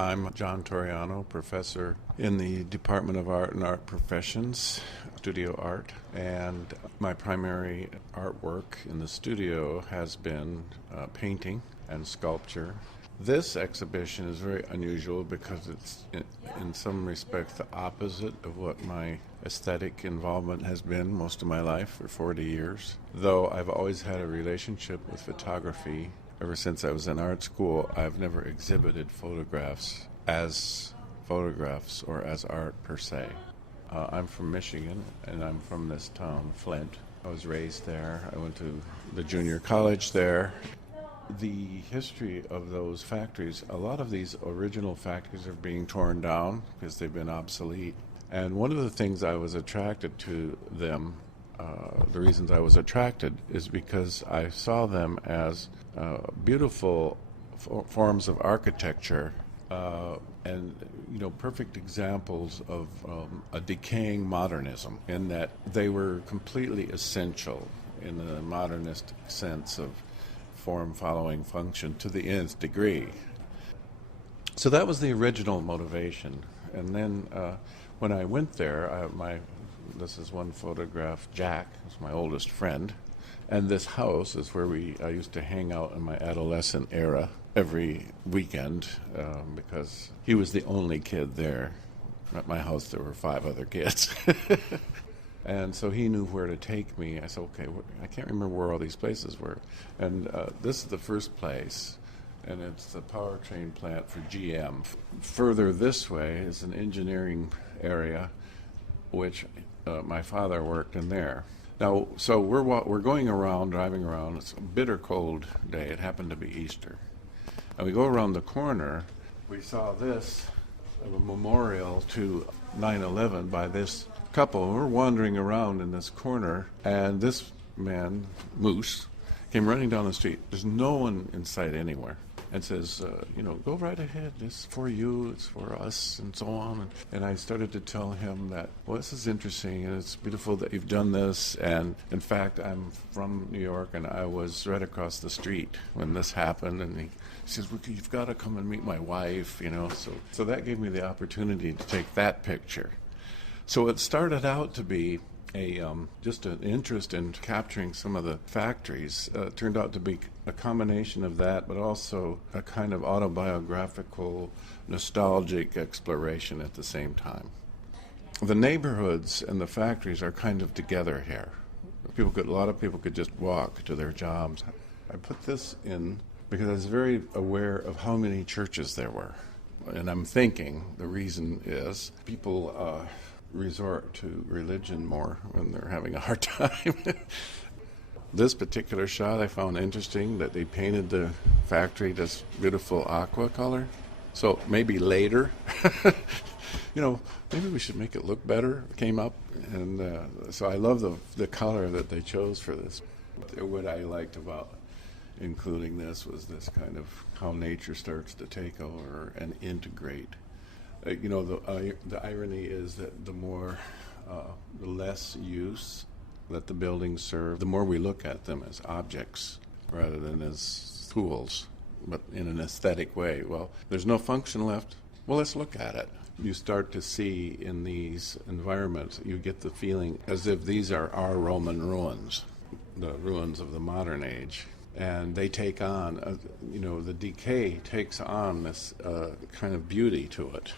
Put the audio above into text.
I'm John Torreano, professor in the Department of Art and Art Professions, studio art, and my primary artwork in the studio has been painting and sculpture. This exhibition is very unusual because it's in some respects the opposite of what my aesthetic involvement has been most of my life for 40 years. Though I've always had a relationship with photography ever since I was in art school, I've never exhibited photographs or as art per se. I'm from Michigan, and I'm from this town, Flint. I was raised there. I went to the junior college there. The history of those factories, a lot of these original factories are being torn down because they've been obsolete. And one of the things I was attracted to them, the reasons I was attracted, is because I saw them as beautiful forms of architecture and perfect examples of a decaying modernism, in that they were completely essential in the modernist sense of form following function to the nth degree. So that was the original motivation. And then when I went there, this is one photograph. Jack is my oldest friend, and this house is where I used to hang out in my adolescent era every weekend because he was the only kid there. At my house there were 5 other kids. And so he knew where to take me. I said, okay, I can't remember where all these places were. And this is the first place, and it's the powertrain plant for GM. Further this way is an engineering area, which my father worked in there. Now, so we're going around, driving around. It's a bitter cold day. It happened to be Easter. And we go around the corner. We saw this, a memorial to 9/11 by this couple. We're wandering around in this corner, and this man, Moose, came running down the street. There's no one in sight anywhere. And says, go right ahead. It's for you, it's for us, and so on. And I started to tell him that, well, this is interesting, and it's beautiful that you've done this. And in fact, I'm from New York, and I was right across the street when this happened. And he says, well, you've got to come and meet my wife, So that gave me the opportunity to take that picture. So it started out to be just an interest in capturing some of the factories. Turned out to be a combination of that, but also a kind of autobiographical, nostalgic exploration at the same time. The neighborhoods and the factories are kind of together here. A lot of people could just walk to their jobs. I put this in because I was very aware of how many churches there were. And I'm thinking the reason is people resort to religion more when they're having a hard time. This particular shot I found interesting, that they painted the factory this beautiful aqua color. So maybe later, maybe we should make it look better. It came up, and so I love the color that they chose for this. What I liked about including this was this kind of how nature starts to take over and integrate. The irony is that the less use that the buildings serve, the more we look at them as objects rather than as tools, but in an aesthetic way. Well, there's no function left. Well, let's look at it. You start to see in these environments, you get the feeling as if these are our Roman ruins, the ruins of the modern age. And they take on, the decay takes on this kind of beauty to it.